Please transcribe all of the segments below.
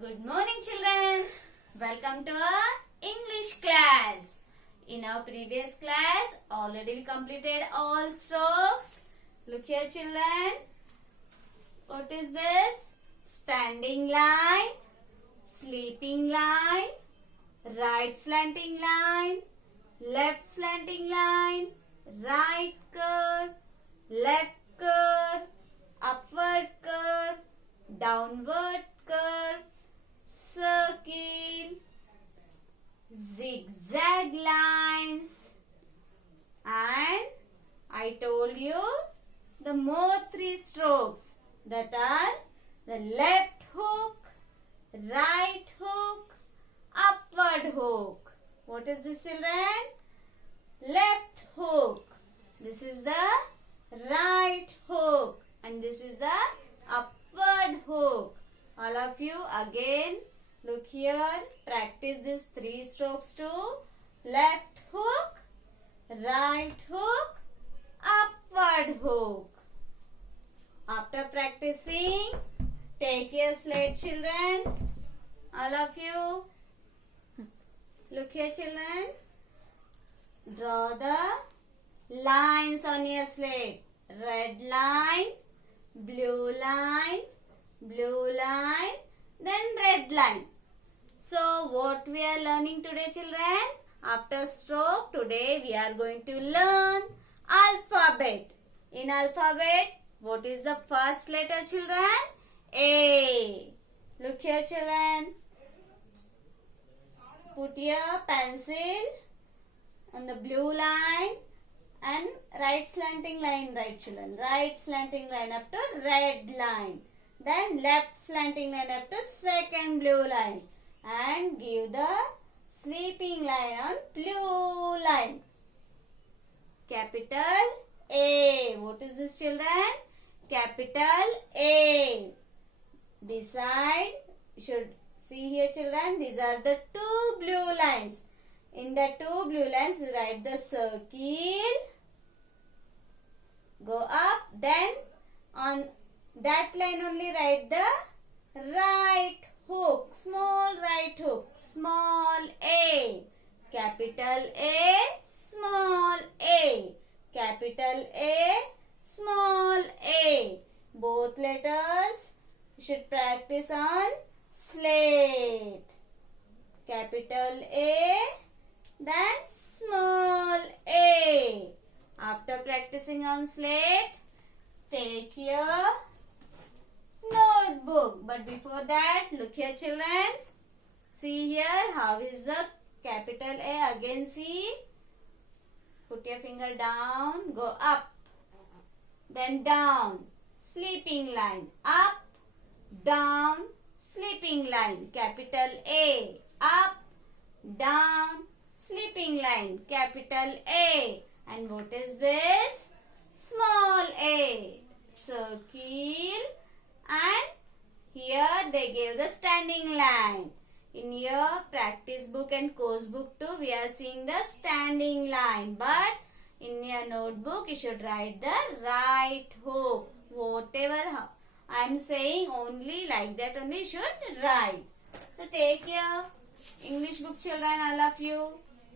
Good morning, children. Welcome to our English class. In our previous class, already we completed all strokes. Look here, children. What is this? Standing line, sleeping line, right slanting line, left slanting line, right curve, left curve, upward curve, downward curve, circle, zigzag lines, and I told you the more three strokes that are the left hook, right hook, upward hook. What is this, children? Left hook. This is the right hook and this is the upward hook. All of you again look here, practice these three strokes too. Left hook, right hook, upward hook. After practicing, take your slate, children. All of you, look here, children. Draw the lines on your slate. Red line, blue line, then red line. So what we are learning today, children? After stroke, today we are going to learn alphabet. In alphabet, what is the first letter, children? A. Look here, children. Put your pencil on the blue line and right slanting line, right, children. Right slanting line up to red line. Then left slanting line up to second blue line. And give the sleeping line on blue line. Capital A. What is this, children? Capital A. Beside, you should see here, children, these are the two blue lines. In the two blue lines, you write the circle, go up, then on that line only write the right hook, small right hook, small a, capital A, small a, capital A, small a. Both letters you should practice on slate. Capital A, then small a. After practicing on slate, take your notebook. But before that, look here, children. See here, how is the capital A? Again see. Put your finger down, go up, then down, sleeping line, up, down, sleeping line, capital A, up, down, sleeping line, capital A. And what is this? Small a. Circle, and here they gave the standing line. In your practice book and course book too, we are seeing the standing line. But in your notebook, you should write the right hook. Whatever I am saying, only like that only you should write. So take your English book, children, all of you.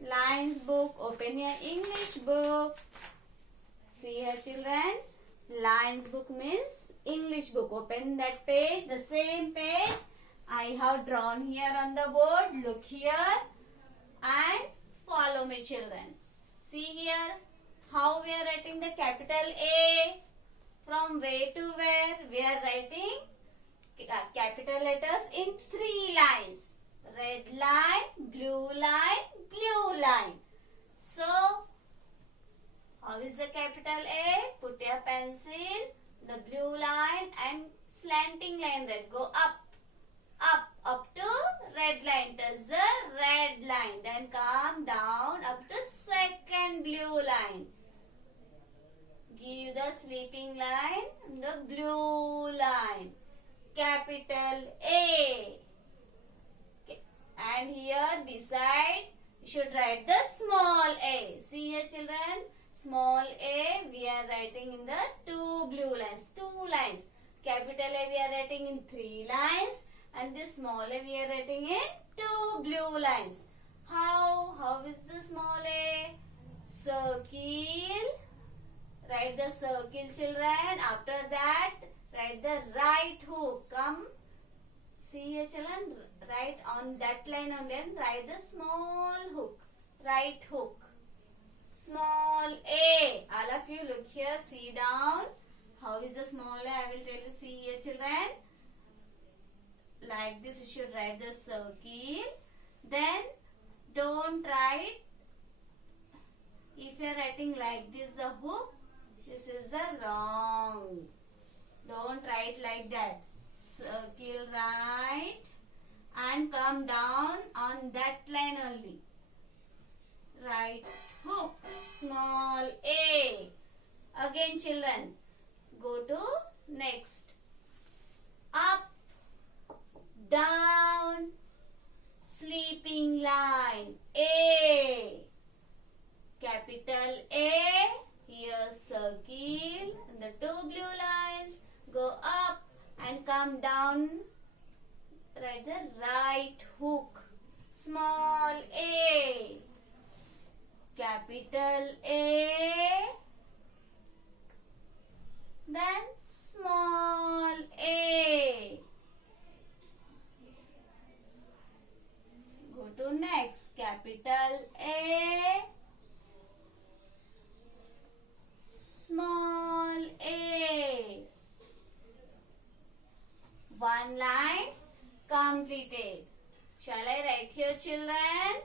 Lines book, open your English book. See here, children. Lines book means English book. Open that page, the same page I have drawn here on the board. Look here and follow me, children. See here how we are writing the capital A. From where to where? We are writing capital letters in three lines. Red line, blue line. So, how is the capital A? Put your pencil, the blue line and slanting line red. Go up to red line. Touch the red line. Then come down up to second blue line. Give the sleeping line, the blue line. Capital A. And here beside, you should write the small a. See here, children. Small a we are writing in the two blue lines. Capital A we are writing in three lines. And this small a we are writing in two blue lines. How is the small a? Circle. Write the circle, children. After that, write the right hook. Come. See here, children. Write on that line only and write the small hook. Right hook. Small a. All of you look here. See down. How is the small a? I will tell you. See here, children. Like this, you should write the circle. Then, don't write. If you are writing like this, the hook, this is the wrong. Don't write like that. Circle right and come down on that line only. Right hook, small a. Again, children, go to next. Up, down, sleeping line, A. Capital A. Here circle and the two blue lines. Go up and come down. Write the right hook. Small a. Capital A. Then small a. Go to next. Capital A. Small a. One line completed. Shall I write here, children?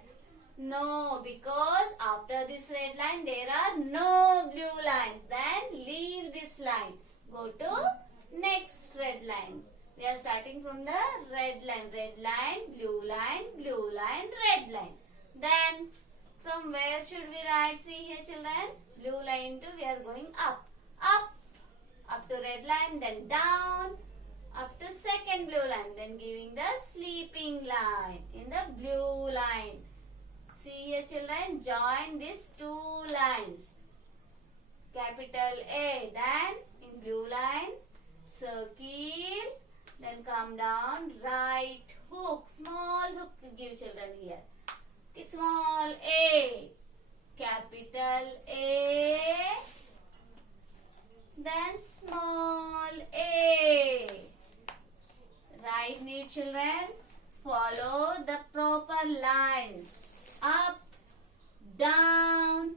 No, because after this red line there are no blue lines. Then leave this line. Go to next red line. We are starting from the red line, blue line, red line. Then from where should we write? See here, children. Blue line to we are going up, up to red line, then down, up to second blue line, then giving the sleeping line in the blue line. See here, children. Join these two lines. Capital A, then in blue line, circle, then come down, right hook, small hook give children here. Small a, capital A, then small a. Right knee, children. Follow the proper lines. Up, down.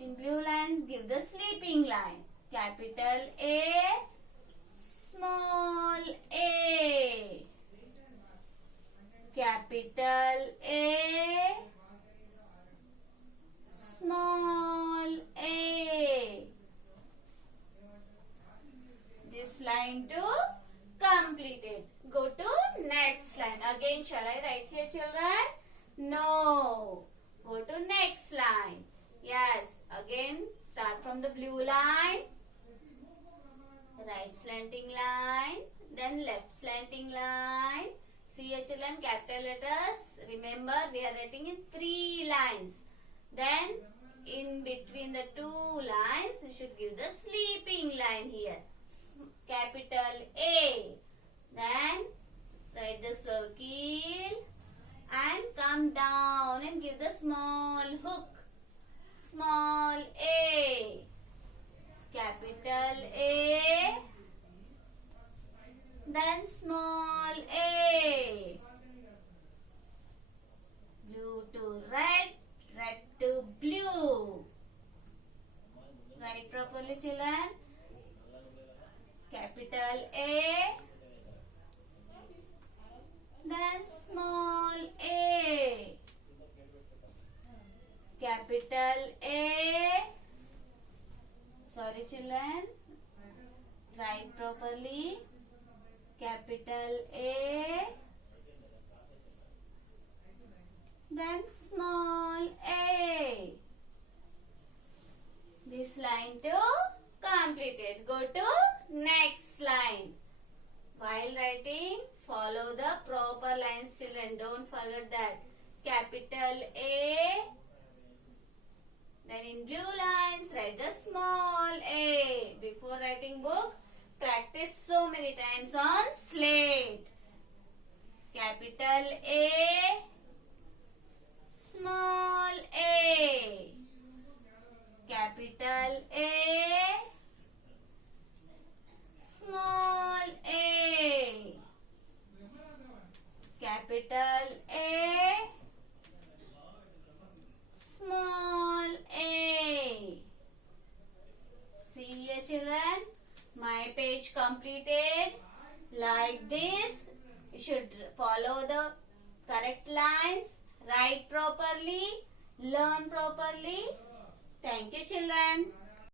In blue lines, give the sleeping line. Capital A, small a. Capital A, small a. This line too completed. Go to next line. Again, shall I write here, children? No. Go to next line. Yes. Again, start from the blue line. Right slanting line. Then left slanting line. See here, children, capital letters. Remember, we are writing in 3 lines. Then, in between the 2 lines, you should give the sleeping line here. Capital A. Then, write the circle and come down and give the small hook. Small a. Capital A. Then small a. Blue to red, red to blue. Write properly, children. Capital A. Then small a. Capital A. Sorry, children. Write properly. Capital A. Then small a. This line too completed. Go to next line. While writing, follow the proper lines, children. Don't forget that. Capital A. Then in blue lines, write the small a. Before writing book, practice so many times on slate. capital A, small a, capital A, small a, capital A, small a. See here children, my page completed. Like this, you should follow the correct lines, write properly, learn properly. Thank you children.